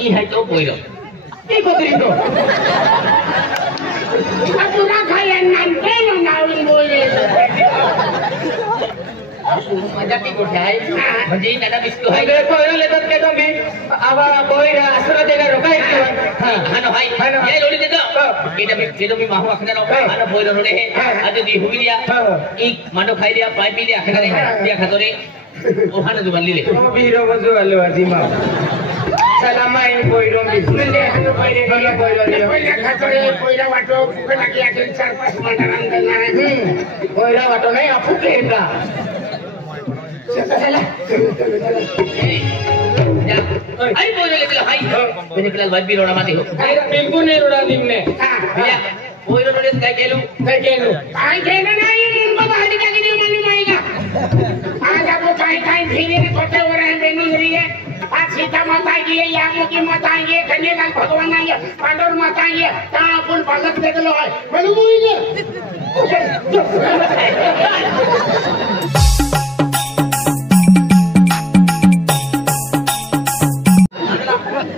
ई है तो पोइरो ई कोतरी तो aku nak kaya nanti nangawin boleh. मजा की गोठाई म्हणजे दादा बिस्कू है अरे पोइरो लेतात के तुम्ही आवा पोइरा असरा देगा रोकाय हां हानो हाय ये लोडी देतो के तुम्ही माहू अखना नो हानो पोइरो रोडे है आज दी हुई दिया ई मांडो खाई दिया पाई पी दिया अखना दिया खातोरे ओ हानो दुबन लिले ओ बीरो बजो आलो आजीमा सलामा इन पोइरो बिस्मिल्लाह हानो पोइरे गलो पोइरो दियो Poira katore poira wato bukan lagi ada 4-5 mandaran dengan पोइरा वाटो नाही आपू केंदा Salah. अरे पोइरो ले दिला हाय मैंने कल वाइफ भी रोड़ा माती हो बिल्कुल नहीं रोड़ा निमने भैया पोइरो रोडे काय केलू Ay kena na yun mo ba hindi ka ginawa ni Maika. Ada po kain फिरे कोटे हो रहे हैं बेनू रिये आज सीता माता की है यामो की माता की है कन्याकाल भगवान की है पांडव माता की है कहाँ अपन भगत देख लो है बोलो मुझे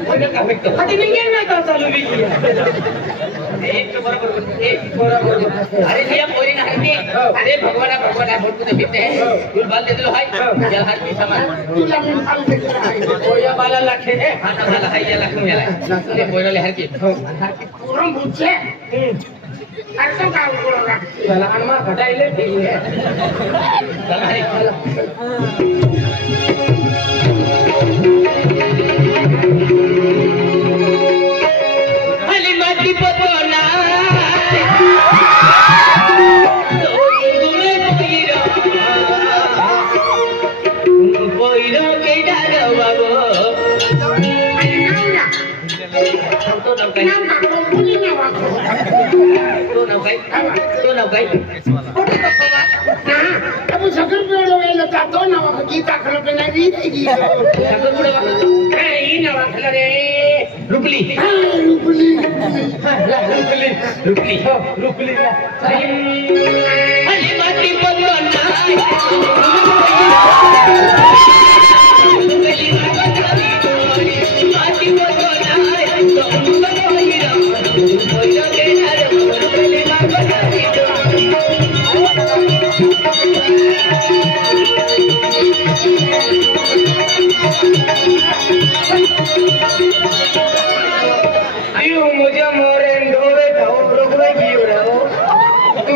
अरे निंगेन में का चालू भी किया एक बराबर अरे लिया पोरी ना है अरे भगवान बहुत कुछ बिकते हैं कुल बाल दे दो हाय चल हाथ में सामान तुला मी फाल देख रहा है पोया बाला लाखे है खाना वाला हाय या लखनऊ वाला ले पोइरो ले हर की पूरा बुझे अर्थ का उगोला चला अनमा घटाइले ठीक है चल हाय अली माटी पतोला पोइरो के डालो बाबू तो नौ कई नाम का पुली ना वाको तो नौ कई अब सकर पेड़ो वेलो ता तो ना वाको गीता खलो पे ना दी देगी सकर बुढ़ा ये ना वाको रे रुपली रुपली रुपली अली माटी पतोला ayo मुझे मोरे डोरे तो रोकवे की हो रहा हो तू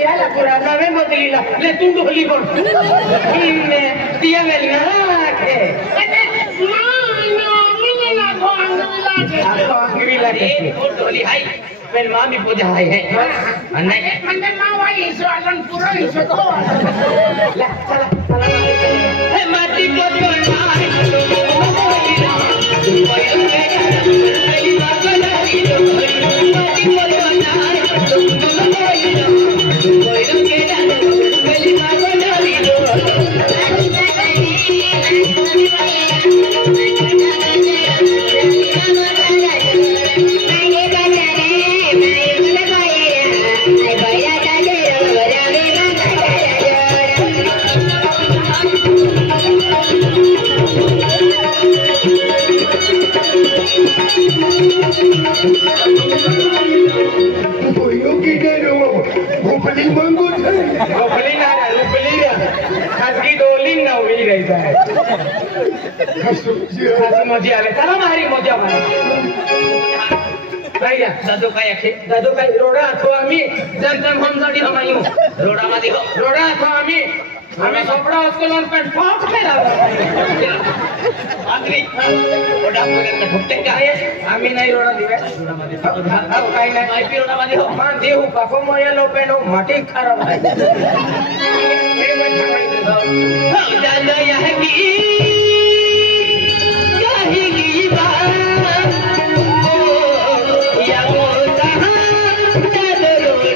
या la curada me motilila le tú ढोली पर इनने दिया मेलना के अंग्रेला के ढोली हाय मेरी माँ भी पूजा है नहीं मंदिर माँ वाली इसे आलन पूरा इसे तो है माटी पतोला मजा आले चला मारी मजा मारा भैया दादो काय रोडा अथवा आम्ही जमजम हम जडी हमायू रोडा मध्ये हो रोडा अथवा आम्ही सोपडा असतो पण पाच केला आंध्री रोडा मध्ये ठुकते काय आम्ही नाही रोडा दिवे रोडा मध्ये काय नाही माहिती रोडा मध्ये हो मान देऊ बापो मोया लोपेनो माटी खराब आहे हे मग सांगायचं दादा यह की कहेगी बात या होता दादा रोडे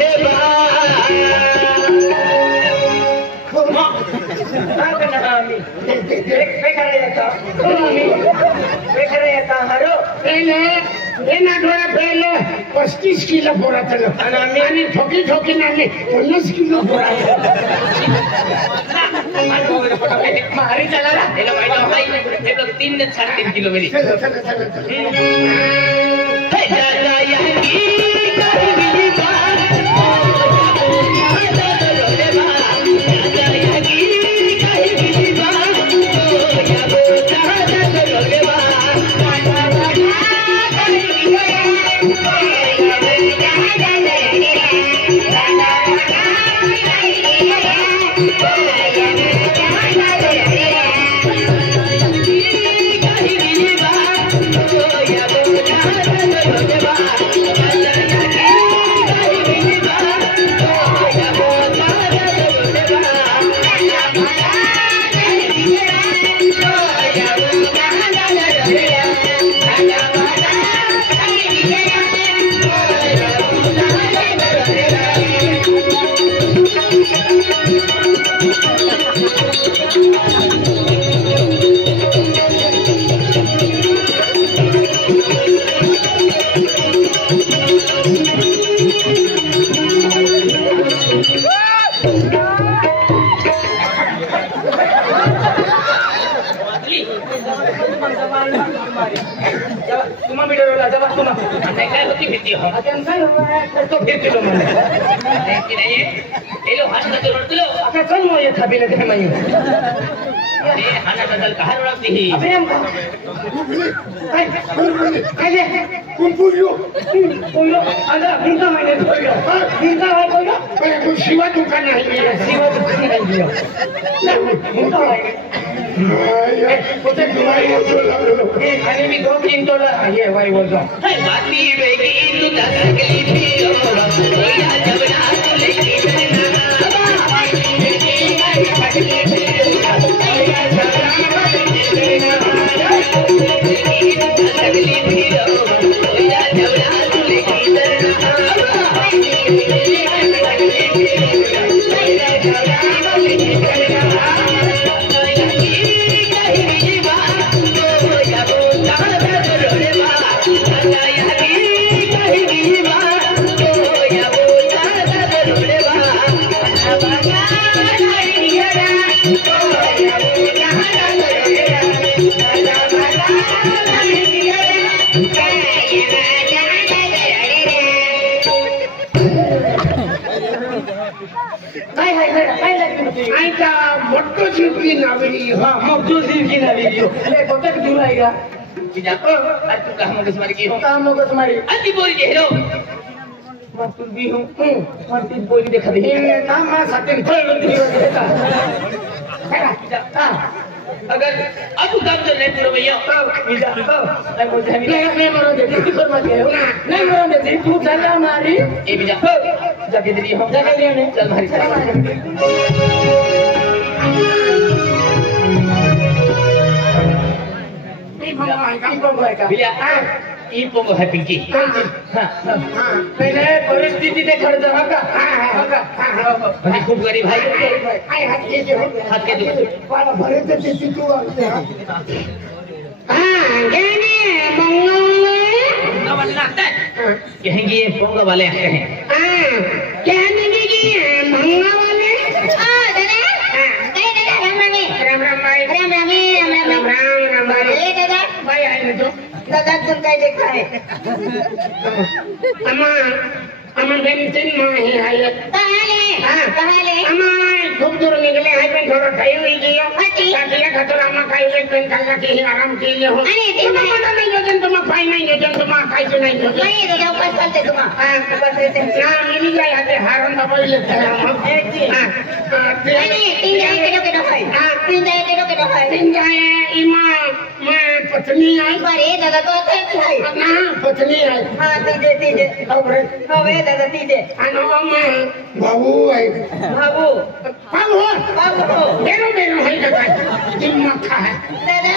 ये ना थोड़ा पहले 35 किलो पोराचं आणि ठोकी ठोकी नाही 50 किलो पोराचं मारी चला ना एका बाईला भाई हे बघ 3 ते 3.5 किलो मेली चला चला चला हे दादा यागी काही बिली बात तुम्हा बिडरला जबा तुम्हा नाही काय होती भीती हो आता काय तो भेटलो मला की नाही हे लो हात नजर उडतलो आता चल मग ये थाबीले ते माई अरे हाना बदल कहार उडती ही अबे हम काय काय कुंपुयो बोलो आला बिंका माने बोलो बिंका है बोलो पण शिवा दुकान आहे शिवा दुकान नाही दियो बिंका है पोते दुवाई होतो लागलो आणि मी 2-3 तोडा ये वाई बोलतो हाय बाती वेगी तू दगली पियो या जबना तुले की आईचा मोठो शिवकी नावरी हां मग तू सिरकी नाली दियो ले कोटक दूर आएगा जा आज तू कहां मगस मार की हो काम मग तुम्हारी अति बोल के हेरो मैं तू भी हूं मरती बोली देखा दे ये नाम मा साथे फळ दियो देता हां अगर अब काम कर रहे पूरा भैया विजा मैं बोल रहा मैं मरो दे कर मत गए नहीं मरो दे तू चला हमारी ए भी जा जाके दे दियो जगह लेने चल हमारी भैया ई पोंगो है पिंकी हां पहले परिस्थिती ते खर्च का म्हणजे खूप गरीब आहे आई हात घे जे हात के दे पाला भरे ते ती तू हां गेने मंगल नवन लगता है कहेंगे ये पोंगो वाले आते हैं हां कहने दीजिए मंगल वाले दादा काय दादा राम राम भाई राम राम राम भाई ए दादा भाई आहे ना दादा तुम काय देखता है अमा बेन तीन माही आहे कहाँ ले अमा खूप दूर निघले आहे पण थोडं टाइम होई गयो अच्छी ताकि खतर अमा काही एक पेन खाल्ला की आराम केले हो अरे ते मला नाही योजन तुम्हा पाई नाही योजन तुम्हा खायचं नाही योजन नहीं दादा उपास करते तुम उपास करते ना मिली जाय हाते हारून दबावले नहीं तीन जाए के नो खाए तीन जाए के नो खाए तीन जाय इमा मैं पत्नी आहे अरे दादा तो खाए ना पत्नी आहे हाँ तीजे हवे दादा तीजे आणि अमा भाऊ आहे बाबू भाऊ बाबू बेरो बेरो है काय दिमाग खा है दादा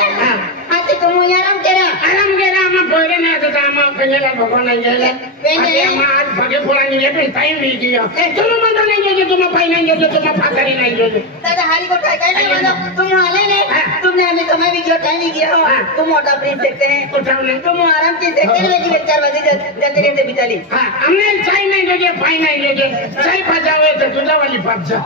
आते तुम आराम करा आराम केला आम्हा पोरे नाही आता आम्हा पहिल्याला भगवान गेले आणि आम्हा आज भगे पोळानी येते टाइम होई गयो तुम्ही म्हणता नाही जे तुम्हा पाई नाही जे तुम्हा फाकारी नाही जे दादा हाली को काय काय नहीं तुम हाले ने तुम ने हमें समय भी किया टाइम भी किया हो तुम मोटा प्रिंस देखते हैं उठाओ नहीं तुम आराम से देखते हैं लेकिन 4 बजे जाते रहते बिचाली हाँ हमने चाय नहीं दोगे पानी नहीं दोगे चाय पचावे तो दूध वाली पचा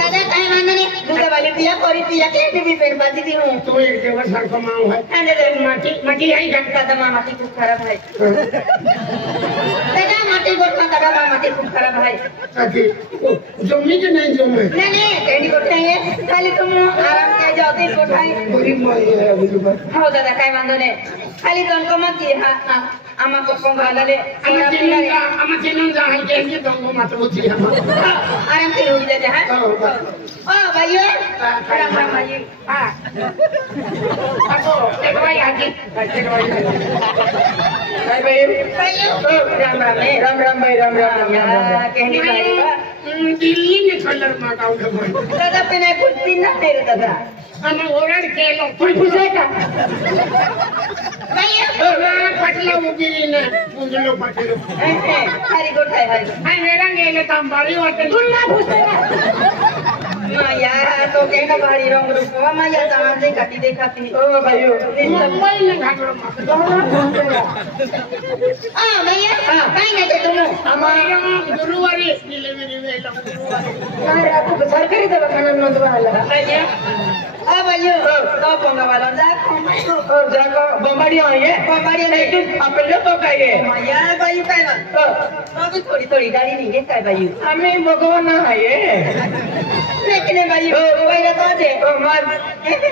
दादा काय मानने दूध वाली पिया कोरी पिया के भी पेड़ बाजी दी हूं तू एक दिवस सर कमाऊ है अरे माटी माटी आई घंटा दादा माटी खूब खराब है दादा माटी गोठा दादा माटी खूब खराब है अति जमी के नहीं जमे नहीं कैंडी गोठाएंगे खाली तुम आराम से जाओ दिन गोठाएं बड़ी माई है अभी बात हो दादा काय मानने ने खाली तुमको मत की हां आमा को पंगाला ले ama tinun जा है के दंगो मत बुझी हम आराम से रुक जा हां ओ भाइयों राम राम भाई हां ako एक भाई आके एक भाई भाई भाइयों राम राम भाई राम राम भाई राम राम कहनी भाई दिल्ली में कलर मागाऊ है भाई दादा पे नहीं कुछ दिन ना तेरे दादा हम ओरड के लो कोई पूछेगा भैया पटला उगी ने मुंजलो पटलो हरी गोठाई हरी हाय मेरा गेले काम बारी होते गुल्ला पूछेगा माया तो कहना भारी रंग रूप माया जहां से काटी देखाती ओ भाइयों मुंबई में घाटलो हां भैया काई नहीं तुम हमारे गुरुवारी डिलीवरी वेला यार आपको सरकारी दवाखाना में नंदवाला भैया आ भाइयों तो पंगा वाला जा और जाको बम्बाड़ी आई है बम्बाड़ी नहीं अपन लोग तो कहिए माया भाई काय ना तो भी थोड़ी थोड़ी गाड़ी नहीं है काय भाई हमें भगवान ना है ये लेकिन भाई पहले तो दे मार एक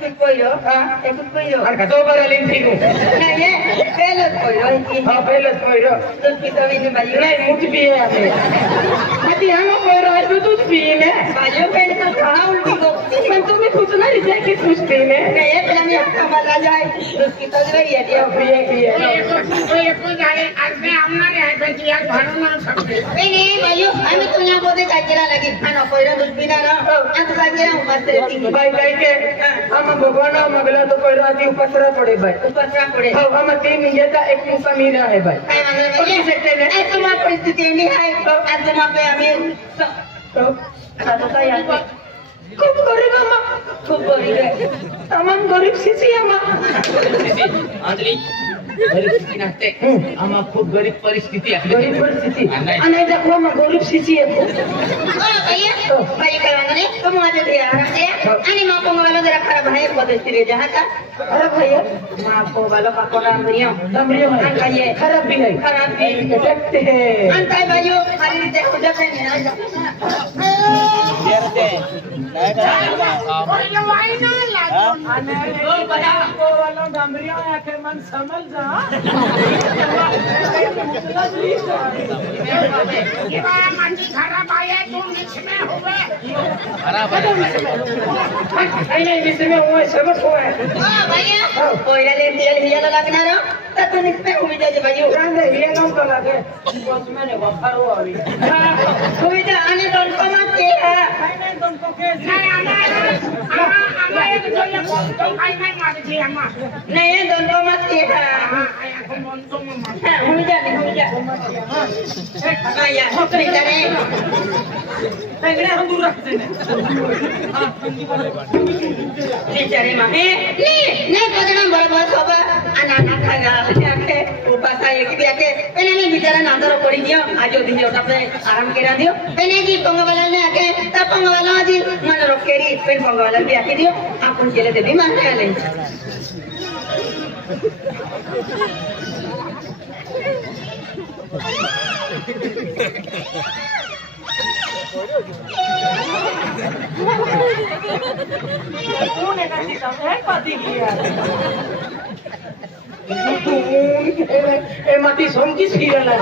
कुछ कोई हो एक कुछ कोई हो और का दो बार लेन थी को नहीं ये पहले कोई हो हां पहले कोई रो दूध की तभी नहीं भाई नहीं मुझ भी है हमें मती हम कोई रो तो दूध पी ने भाइयों पहले तो कहां उल्टी को मैं तुम्हें पूछना नहीं चाहिए कि कुछ पी ने नहीं ये पहले मैं हमारा जाए दूध की तभी है दिया पिए पिए को जाए आज में हमना रे है बेटिया भाड़ो ना सकते नहीं भाइयों हमें तो यहां बोले काजरा लगी खाना कोई रो दूध पीना ना अब काजरा मस्त रहती भाई कह के हम भगवान मगला तो कोई राती उपसरा पड़े भाई उपसरा पड़े हम तीन ये था एक समीरा है भाई काय मानले सकते हैं ऐसे मां परिस्थिति नहीं है आज तुम पे हमें तो साधु का याद खूब गरीब अम्मा खूब बोली है तमाम गरीब सीसी अम्मा आंधळी गरीब स्थिती नसते आम्हा खूप गरीब परिस्थिती आहे गरीब परिस्थिती आणि दाखवा मग गरीब सीसी आहे भैया भाई काय मानले तुम माझे दिया है आणि मां को वाला जरा खराब है बदलती रह जा का अरे भैया मां को वाला का को नाम रियो दमरियो है खराब भी है खराब भी देखते हैं अंतर भाइयों हरी रीते हो जाते हैं ये वाई ना लागो ओ बड़ा को वाला दमरियो आके मन समझ जा ये वाला मंडी खराब आया तू बीच में हुए नहीं जिसमें हुआ समझ हुआ है हां भैया कोयला ले तेल हिया लगना रो तो तुम इसमें घूम जाए भाइयों कांदे ये नाम तो लगे उसमें ने वफारो वाली कोई तो आने दोन को मत के है नहीं तुमको के नहीं अम्मा एक जो ये तो खाई नहीं मार दी अम्मा नहीं दोन को मत के है हां आया को मन तो मम्मा घूम जा भैया बेचारे पगड़े हम दूर रखते हैं बेचारे मां नहीं पगड़ा बराबर सब अनाना खाना आके उपास एक भी आके पहले नहीं बेचारा नादर पड़ी दियो आजो दिन जोटा पे आराम करा दियो पहले की पंगवाला ने आके तब पंगवाला जी मन रोकेरी फिर पंगवाला भी आके दियो अपन चले दे भी मानने वाले कौन है ना सीता है पाती की यार ए माती सोम की सीरियल है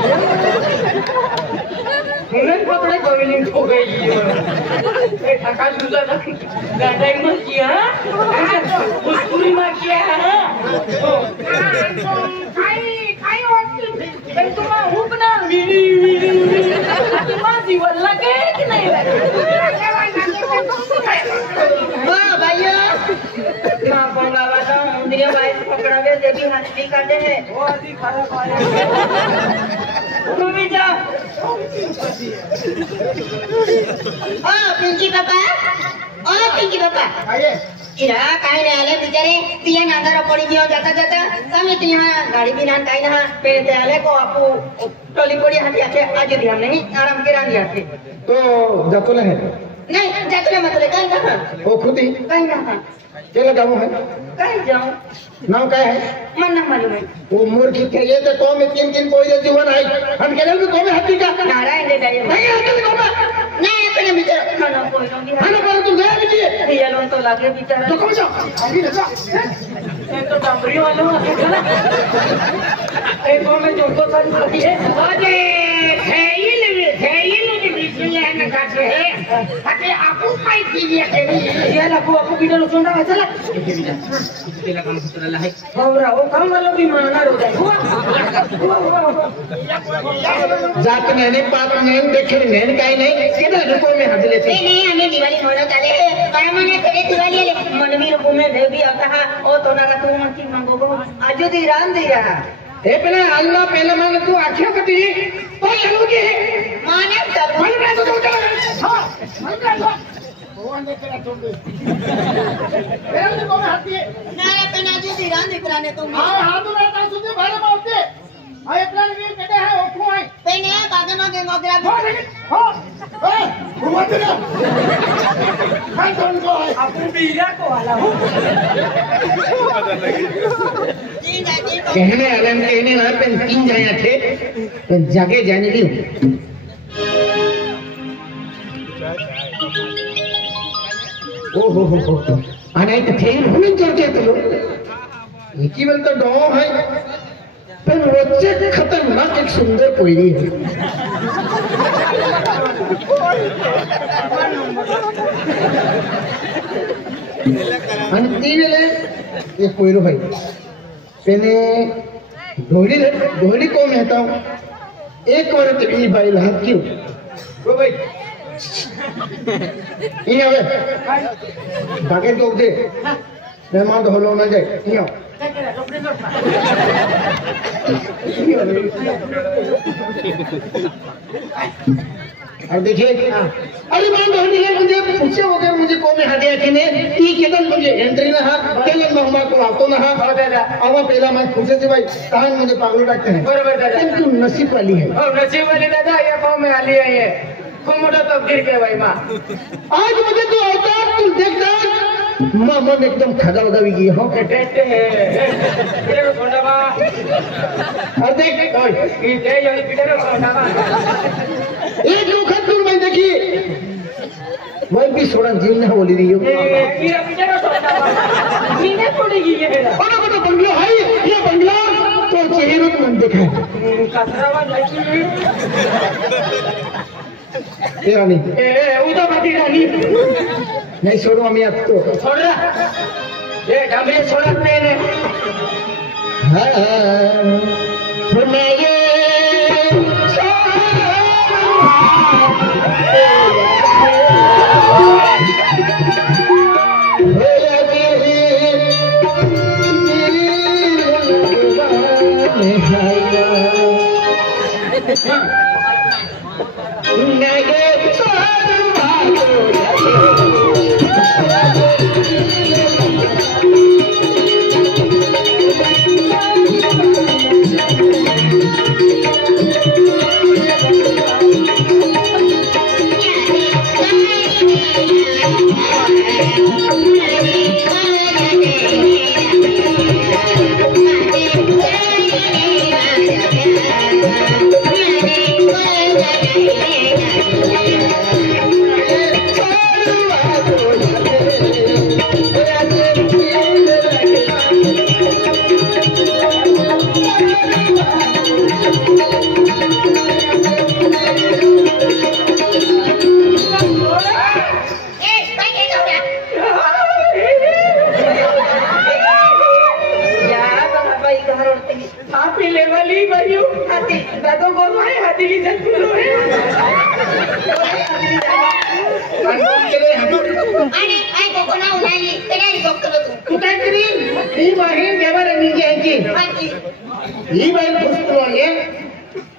उन्हें पकड़े गोविलिंग हो गई ए ठका सुजा ना गाड़ी में किया उसकुरी में किया है खाई होती फिर तुम हुक ना वीरी तुम जीवन लगे कि नहीं लगे वाह भैया मां पंगवाला मुंडिया भाई पकड़ावे देवी हंसी काटे है वो आदि खराब आया तुम भी जा हां पिंकी पापा पिंकी बापा इरा काय रे आले बिचारे तिया नांदर पड़ी गयो जाता जाता कमी तिया गाड़ी भी ना काय ना पे आले को आपू टोली पड़ी हाथी आके आज ध्यान नहीं आराम के रांधी आके तो जातुला है नहीं जातुला मतलब काय ना वो खुद ही काय ना चलो गाँव है काय जाओ नाम क्या है मन ना मालूम है वो मूर्ख के ये तो कौम में तीन कोई जीवन है हम कह रहे कौम हाथी का नारायण दे दाई नहीं हाथी का नहीं अपने बिचार खाना कोई नहीं खाना पर तुम गया लीजिए ये लोग तो लागे बिचारा तो कौन सा अभी लगा ये तो डांबरी वालों एक को में जो तो सारी खाती है अरे थैल के बीच में है ना काटे है अरे आपको काय कीजिए केली ये लगो आपको बिना सुन रहा चला तेरा काम सुतराला है और वो काम वालों भी माना रो जाए हुआ जात नहीं पाप नहीं देखे नहीं काय नहीं किधर रुपयों में हाथ लेते नहीं हमें दिवाली होना चले पर मैंने तेरे दिवाली ले मन में रूप में दे भी आता है ओ तो ना तू मन की मांगोगो आज जो दी राम दे रहा हे पहले अल्लाह पहले मांग तू आख्या कती तो चलो के माने सब मन का तो चलो हां मन का भगवान ने तेरा छोड़ दे मेरे को में हाथी ना रे पे ना जो दी राम दिखराने तुम हां हाथ रहता सुधे भारे मारते आए प्लान में कहते हैं ओखो है पे ने कागे मांगे मोगरा हां ए घुमत ना हां कौन को है आपू बीरा को वाला हूं कहने आलम कहने ना पेन तीन जाया थे पेन जागे जाने की ओ हो आने तो थे हुन चर्चे तो एक ही बेल तो डॉ है पेन वच्चे खतरनाक एक सुंदर कोयरी है आणि ती वेळे एक कोयरो भाई पेने दोहरी को मेहता हूँ एक बार तभी भाई लाभ क्यों वो भाई ये आवे बाकी तो दे मेहमान तो होलो ना जाए ये आओ और देखिए अरे मान लो नहीं मुझे पूछे हो गए मुझे कौन हटिया कि ने ई केतन मुझे एंट्री ना हां केलन महमा को आतो ना हां दादा अब पहला मैं पूछे से भाई कहां मुझे पागल रखते हैं बराबर दादा तू नसीब वाली है और नसीब वाली दादा ये गांव में आली है ये तुम मोटा तकदीर के भाई मां आज मुझे तू अवतार तू देखता मां मन एकदम खड़ा हो गई हो कहते हैं तेरे कोंडावा और देख ओए ये दे ये पीटर कोंडावा एक वक्त तुम मैं देखी मैं भी सोना जीव ना बोली रही हूं ये पीटर कोंडावा नीने पड़ेगी ये मेरा बड़ा बड़ा बंगला है ये बंगला तो चेहरे को मन दिखा है कसरावा जाती तेरा नहीं ए उधर बाती रानी नहीं छोड़ो हमें अब तो छोड़ रहा ये डबे छोड़ा मैंने मैं ये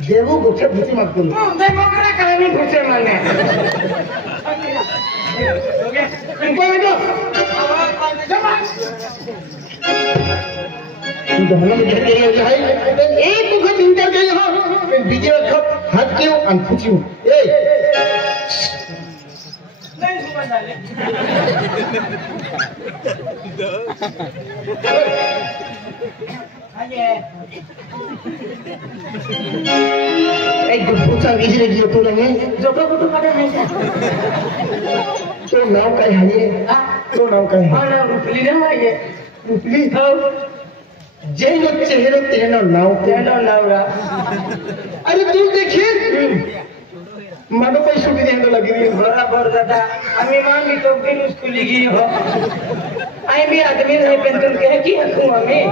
देवू गोठे भूती मत बोलो दे मोकरा काय में घुसे माने हाथ क्यों अनफुची तो नाव काय आहे तो नाव काय रुपली ना रुपली जैन चेहरे तेना नाव रा अरे तू देखिए मानो पैसों की देने लगी हुई बराबर दादा हमें मांगी तो दिन उसको लिखी हो आई भी आदमी नहीं पेंशन कह की हूँ हमें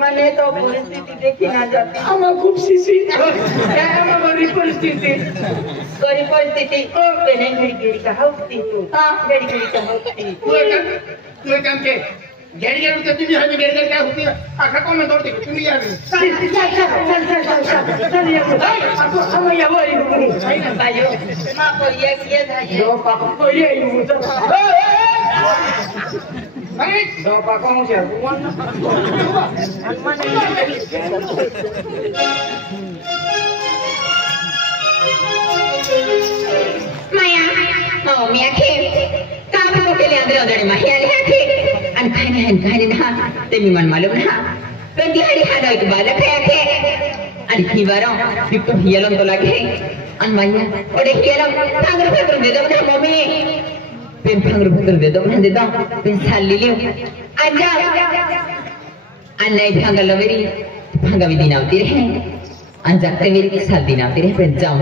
मैंने तो परिस्थिति देखी ना जाती हम खूब सीसी क्या हम बड़ी परिस्थिति पहले घड़ी का होती हां घड़ी का होती तू काम के घड़ी तो तुझे हमें घड़ी क्या होती है आखा को मैं दौड़ती तुम यार चल ये हम ये बोली सही ना भाइयों मां को ये किया था ये दो पापा को ये दो पापा को मुझे Maya, mau miaki, kamu kok kalian dari Maya lihat sih? An kain demi man malum na. Nanti hari ada itu balik kayak an kibarang, itu hialan to lagi. An Maya, udah hialan, tangan de dong na mami. Pen panggil de dong na de dong, pen saliliu. Aja, an naik panggil lawiri, panggil dinau tirhe. Anjak tengiri kisah dinau tirhe pen jauh.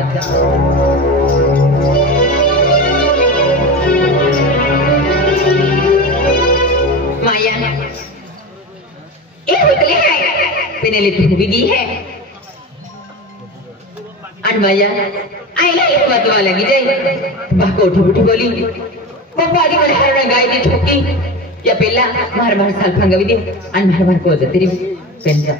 Maya, ये निकले हैं, पेनेले तो बिगी है, अन माया, आइला एक बात वाला की जाए, बाको उठी बोली, पापा आदि मन हरना गाय दी ठोकी, या पेला मार साल फंगा भी दी, अन मार को जाती रही, पेंजा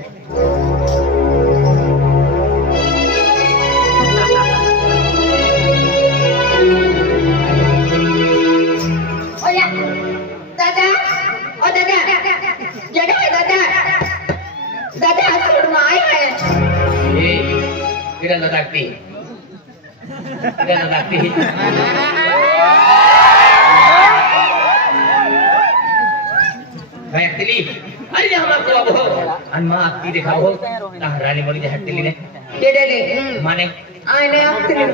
tidak takti. Banyak tili. Hari ni hamba ko abo. An ma akti dekhaw ho. Tahrani mori jahat tili ne. Dede. Mane. Aine akti ne.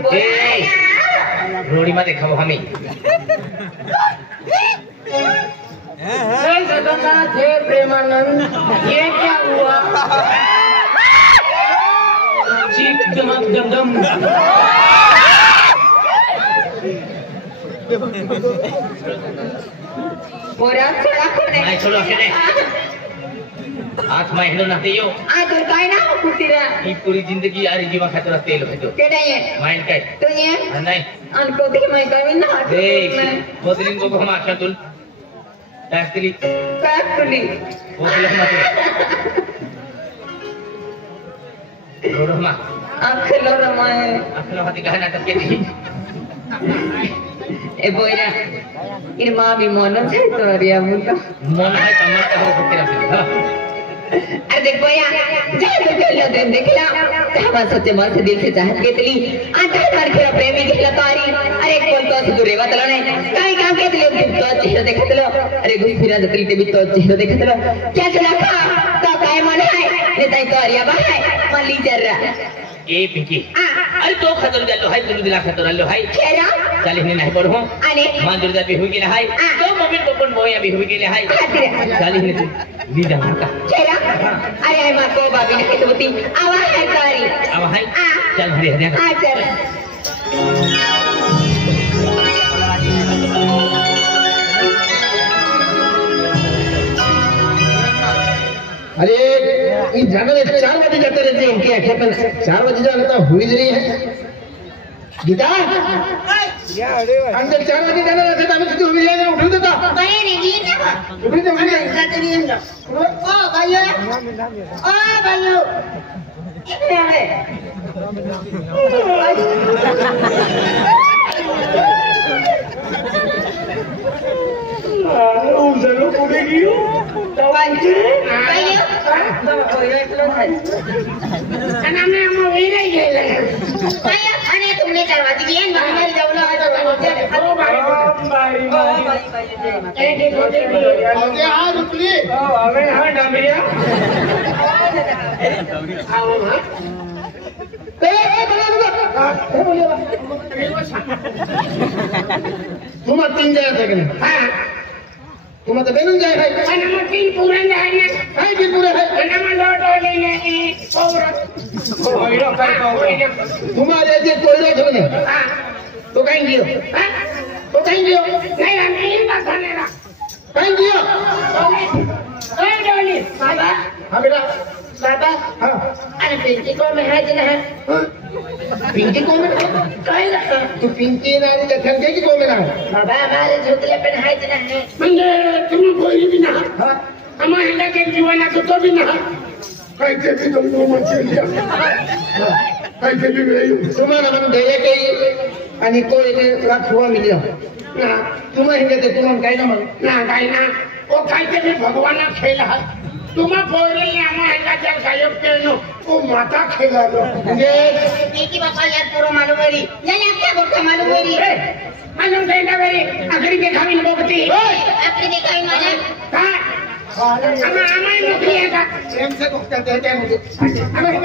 Rodi ma dekhaw hami. Jagannath हे प्रेमानंद ये क्या हुआ चीख दमक दम पूरा छोड़ा कोने नहीं छोड़ो केने आज महीनों ना तेयो आज तो काय ना कुतीरा ये पूरी जिंदगी यारी जीवा खाते रहते लोग जो केने ये माइंड का तो ये नहीं अनको भी मैं कभी ना देख बोतलिंग को हम आशा तुल Pastili. Bodoh mati. Bodoh mah. Akhirnya ramai. Akhirnya hati kahana terjadi. Boyna, ini mami mono saya tu dia muka. Mono hai kamar ka ho fikir asli. Ada boya, jangan terlalu dekla. हमारा सच्चे मन से दिल से चाहत घेतली आता तारखेला प्रेमी घेतला तो अरे अरे कोण तो असं दुरेवा तला नाही काय काम घेतले तो चेहरा देखतलो अरे घुई फिरा जातली ते भी तो चेहरा देखतलो क्या चला का तो काय मन आहे ने ताई तो अरिया बा है मल्ली जर्रा ए पिंकी अरे तो खतर जालो हाय तुलू दिला खतर आलो हाय चला चाले ने नाही पडो आणि मान दुर्गा भी हुई गेले हाय तो मम्मी पप्पन बोया भी हुई गेले हाय चाले ने तू दी जा का चला अरे आई मां को बाबी ने होती आवा है कारी आवा हाय चल हरे हरे आ चल अरे इन जगह 4 बजे जाते रहते हैं इनके आंखें पर 4 बजे जाने तो हुई रही है गीता अंदर 4 बजे जाना रहता था मैं तुझे हुई जाने उठ देता बने नहीं ना उठ दे मैंने जाते नहीं हम ओ भाइयों कितने है जरूर पड़ेगी तुमने करवा दी तुम 3 जाए थे कि नहीं तुम तो बेनन जाए है अनमा 3 पूरा जाए ना है कि पूरा है अनमा लोटो लेने की औरत कोइरो कर तुम्हारे जे कोइरो छने हां तो कहीं गियो हां तो कहीं गियो नहीं हम इन का खाने ना कहीं गियो ओए डोली बाबा हां बेटा बाबा हां अरे पिंकी को में है जना है पिंकी को में कहेगा तू पिंकी नारी लखन के को में ना बाबा हमारे झोकले पे है जना है मंगे तुम कोई भी ना हां हमारे हंडा के जीवन तो भी ना कैसे भी तुम मत लिया कैसे भी गई तुम्हारा मन दे के आणि कोई ने रखवा मिलिया ना तुम हिंगे ते तुम काय ना मन ना काय ना वो कैसे भी भगवान ना खेल है तुम बोले हमारे हंडा चल गायब के नो वो माता खेला लो ये देखी बाबा यार पूरा मालूम है यानी क्या गोटा मालूम है मालूम देना मेरी आखिरी देखा भी लोगती आपने देखा ही मालूम हां हमारे मुखी है का प्रेम से कहते देते हैं मुझे हमारे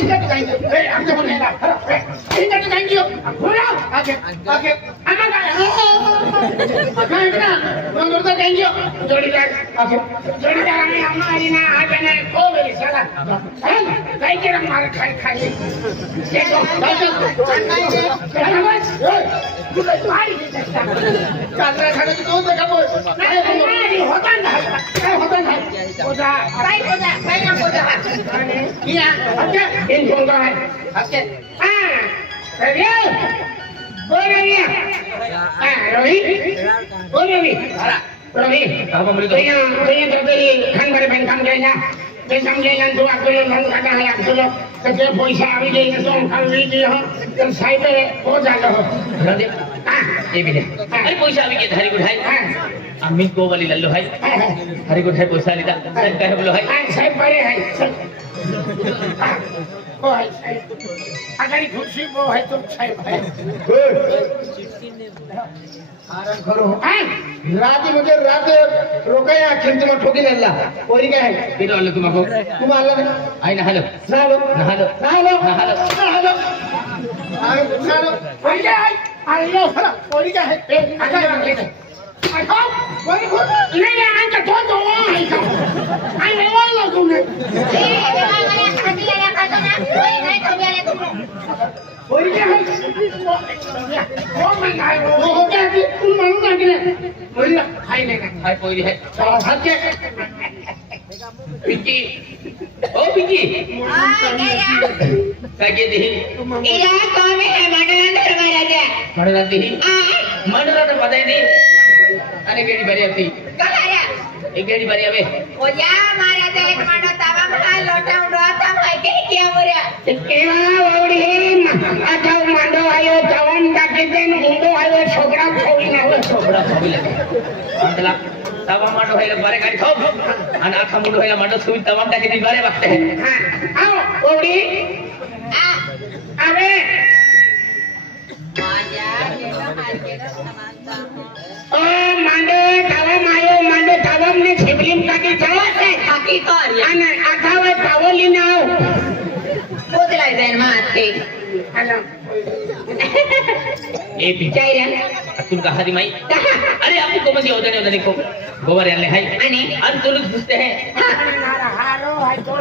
इनका तो कहीं ए हमसे बोलेगा इनका तो कहीं क्यों बोलो आगे आगे हमारा ना मंगल तो कहीं क्यों जोड़ीदार आगे जोड़ीदार हमें हमारी ना आगे ना को मेरी साला हैं कहीं के मार खाई खाई देखो चादर खाने की कौन देखा कोई नहीं होता ना होता ना होता भाई ना बोला किया ओके इन बोलता है ओके हां रवि बोल रवि हां रवि बोल Ravi Ravi apa boleh tu तो तेरी खान करे बन काम जाएगा बेसम जाएगा तो आपको मन करना है आपको तो जो पैसा आ गई तो हम खान ली दी हो जब साइड पे हो जाता हो nanti हां ये भी दे अरे पैसा अभी के धारी गुठाई हां अम्मी को वाली लल्लो है हरी गुठाई पैसा लीदा सब कहे बोलो है हां साइड पर है वो है अगर खुशी वो है तो साइड है आराम करो हां रात मुझे रात रोकाया खिंच में ठोकी नहीं ला कोई क्या है itu Allah tumaku तुम आला ना ai nah halo ना लो nah halo ना लो nah halo ना लो ना लो कोई क्या है आयो कोई क्या है अगर आयो कोई को नहीं नहीं का तो आई का आई नहीं वाला तुमने कोई क्या है वो मैं आया वो हो गया कि तुम मालूम ना कि बोला हाय नहीं hai poi di hai हाथ के Pinky oh Pinky kage di इरा कौन है मंडलान दरबार राजा mana nanti mana nanti pada ini ane gedi bari api कहाँ है gedi bari abe ओ या महाराजा एक मंडो तवा में लोटा उड़वा तब है क्या हो रहा केवा ओडी आता मांडो आयो जवान का के दिन गुंडो आयो छोकरा छोरी ना हो bड़ा khabi lagi antala तवा मांडो है बारे गाड़ी थोप आणि आखा मुंडो है मांडो सुई तवा टाके दी बारे बघते हां आओ ओडी अरे ओ मांडो तवा ने छिबलीम काटी चला से बाकी कर आणि आठावे पावली नाव बोतलाई देन माते हॅलो ए पिचायऱ्या तुला कहा दी माई अरे आपको को मध्ये होता नाही देखो गोबर यांले हाय आणि तुलुक दिसते है हारो हाय तो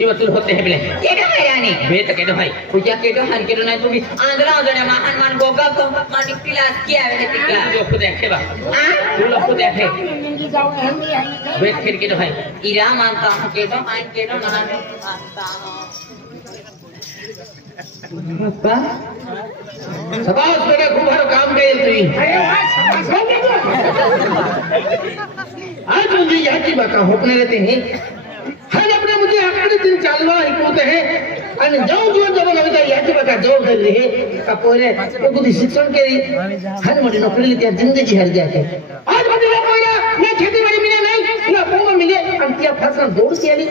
इव तुल होते है बले केडो यानी बेत केडो भाई पूजा केडो हर केडो नाही तुम्ही आंध्रा आंध्रा महान गोगा को मानिक क्लास किया है तिकला तू खुद देखे बा हां तू लोग खुद देखे निंगी जाऊ हम ही बेत खेल केडो भाई इरा मानता हूं केडो मान केडो मानता हूं सबास बेटा खूप हर काम करेल तुम्ही अरे वाह आज मुझे याची बका होकने रहते हैं आज अपने मुझे आखिरी दिन चालवा ऐकवते हैं आणि जाऊ दिवस जब लगता याची बका जॉब कर रही है कपोरे वो कुछ शिक्षण के हर मोटी नौकरी लेते हैं जिंदगी हर जाके आज मुझे ना कोई ना खेती बाड़ी मिले नहीं ना पोंगा मिले अंतिया फसल दौड़ से आली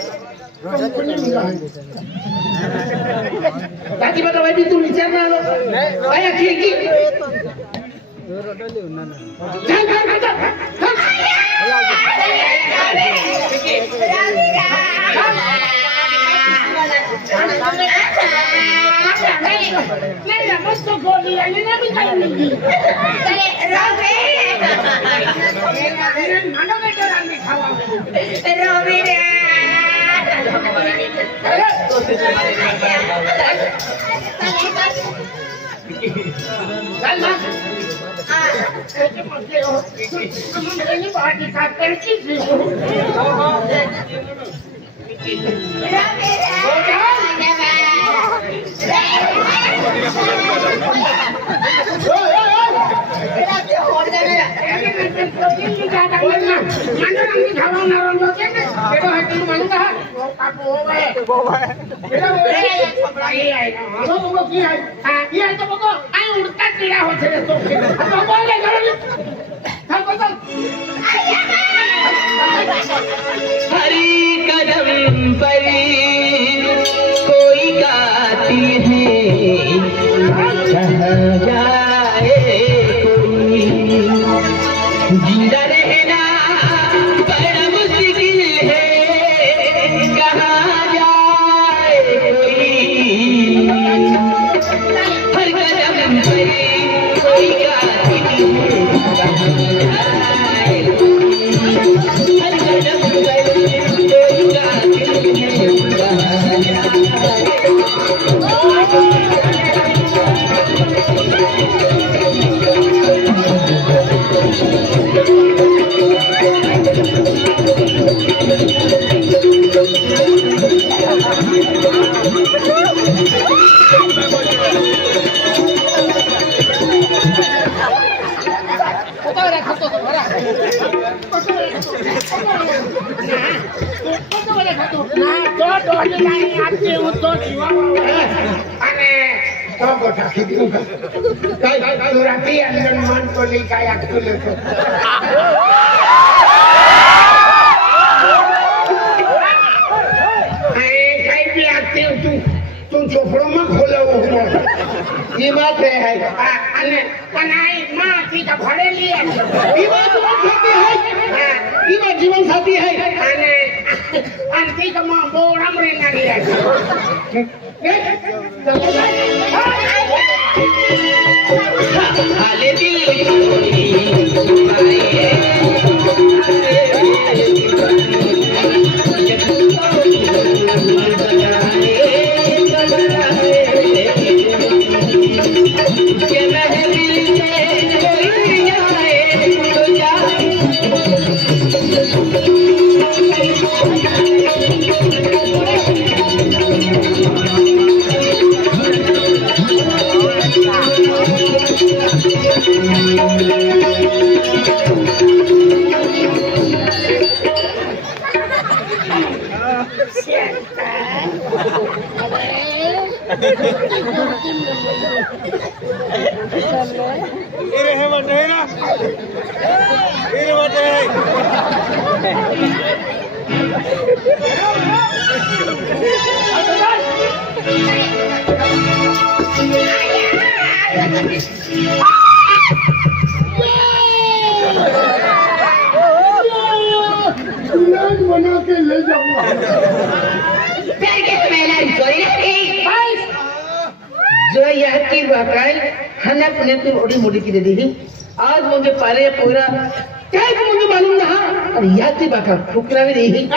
बाकी बता भाई तू विचार ना लो आया ठीक की चल मेरा मस्त गोली है ना भी खाई नहीं चले रोबे मानो के तो रानी खावा रोबे रे चल ना मेरी बात दिखा करती थी हरी कदम पर कोई गाती है कहाँ जाए कोई जिंदा रहना बड़ा मुश्किल है कहाँ जाए कोई हर कदम पर कोई गाती है कहाँ जाए कोई हर कदम पर कोई गाती है कहाँ जाए तू चोपड़ों में खोला वो ये बात है माँ की का भरे लिए ये बात साथी है ये बात जीवन साथी है अंती का माँ बोरा में नहीं है हाले दिल है बटे ना बटे बना के ले जाऊंगा जो यह की वाकई हने अपने तो ओडी मोडी की दे दी आज मुझे पाले पूरा क्या मुझे मालूम ना और यह की वाकई फुकरा भी नहीं